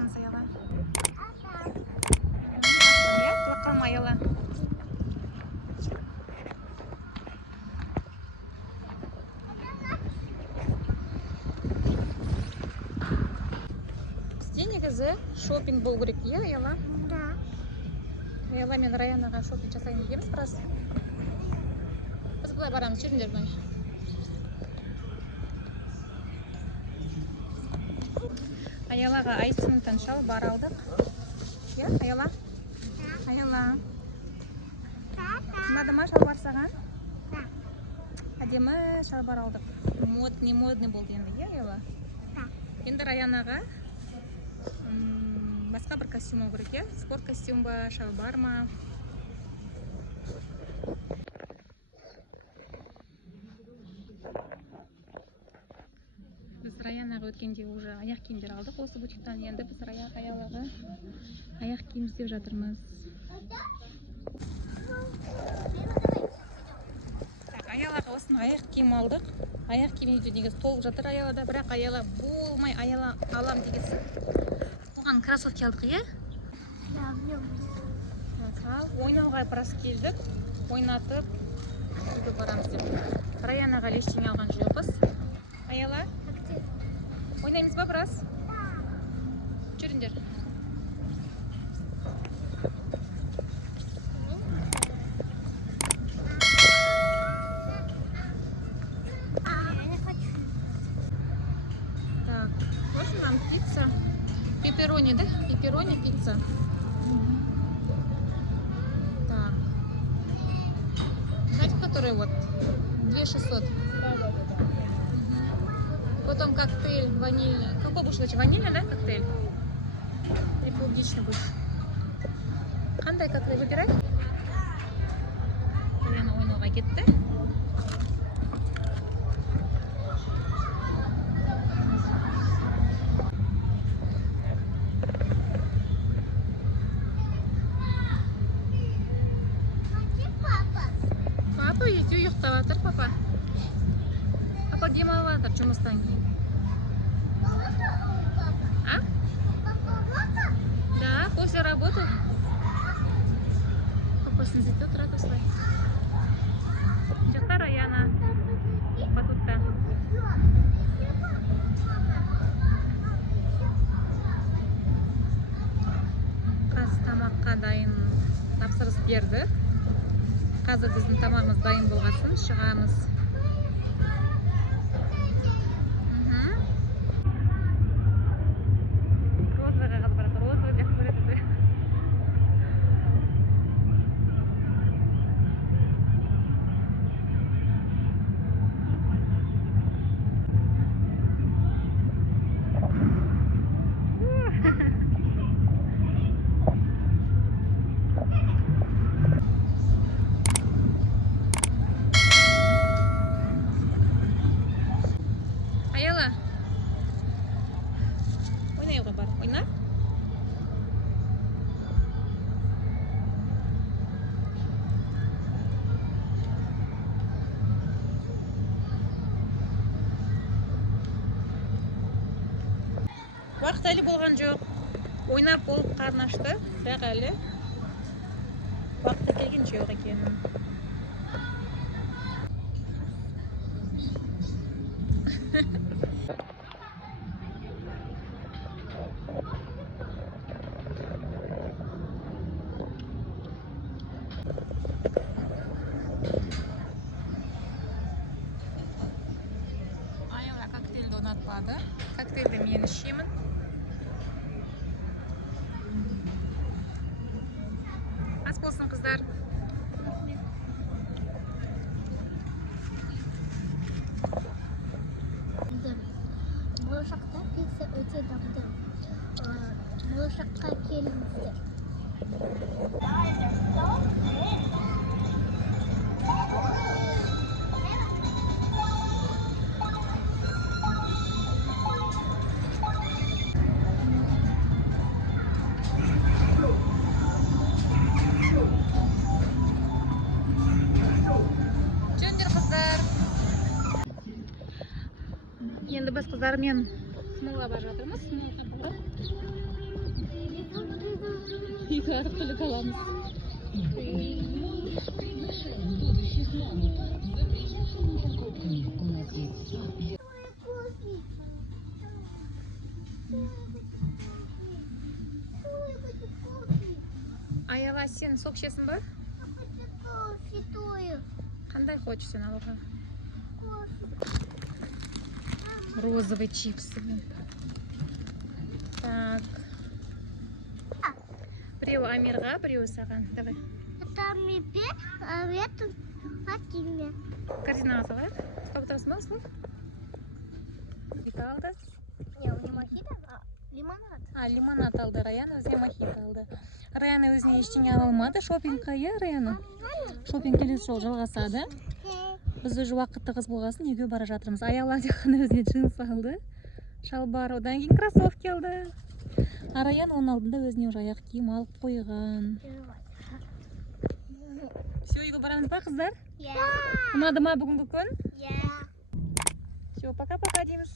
барамыз аяла. Иә, құлақ қалма аяла. Бізде негізі шопинг болу керек, иә аяла? Да. Аяла мен Раянаға шопинг жасайын дегенбіз біраз. Біз былай барамыз, жүріңдер былай. Аялаға Айсынтан шалбар алдық. Иә, Аяла? Аяла. Ұнады ма шалбар саған? Да. Әдемі шалбар алдық. Модный болды енді, иә, Аяла? Да. Енді Раянаға басқа бір костюм алу керек, иә? Спорт костюм ба, шалбар ма? Біз Раянаға өткенде уже аяқ киімдер алдық. Осы бутиктан енді біз Аялаға аяқ киім іздеп жатырмыз. Аялаға осыны аяқ киім алдық. Аяқ киім үйде негізі толып жатыр Аялада, бірақ Аяла болмай Аяла алам дегенсін. Оған кроссовки алдық, иә? Ойнауға біраз келдік. Ойнатып, үйге барамыз деп. Раянаға ештеңе алған жоқпыз. Аяла, ойнаймыз ба біраз? Жүріңдер. Так, можно нам пицца? Пепперони, да? Пепперони, пицца. Так. Знаете, который вот? 2600. Потом коктейль ванильный. Какой будешь лучше? Ванильный, да, коктейль? Или клубничный будешь? Қандай коктейль выбирай? Раяна ойнауға кетті. Папа үйде ұйықтап жатыр, папа. Папа демалып жатыр жұмыстан кейін. А? Да, после работы. Папасын зейте отырады осылай. Жатар Раяна. Батутта. Қазір тамаққа дайын тапсырыс берді. Қазір біздің тамағымыз дайын болғасын шығамыз. Аяла, ойнауға бар, ойна. Уақыт әлі болған жоқ. Ойнап болып қарны ашты, бірақ әлі уақыты келген жоқ екен. Аяла коктейлді ұнатпады. Коктейлді мен ішемін. Ас болсын, қыздар. Болашақта пицца өте дамыды. Болашаққа келіңіздер. Енді біз қыздармен смолға бара жатырмыз. Екі азық түлік аламыз. Аяла, сен сок ішесің ба? Кофе тою. Қандай хочешь сен алуға? Кофе. Розовый чипсы. Так. Біреу Амирға, біреу саған. Давай. Это мне, а это Фатиме. Корзинаға салайық. Ұстап отырасың ба, Аслан? Екі алды. Не, у него мохито, а лимонад. Лимонад алды Раян, өзіне мохито алды. Раян өзіне ештеңе ала алмады. Шопингқа, иә, Раян? Шопинг келесі жол жалғасады. Біз уже уақытты қыз болғасын үйге бара жатырмыз. Аяла тек қана өзіне джинс алды. Шалбар, одан кейін кроссовки алды. Раян оның алдында өзіне уже аяқ киім алып қойған. Все, үйге барамыз ба, қыздар? Я. Ұнады ма бүгінгі күн? Я. Все, пока-пока дейміз.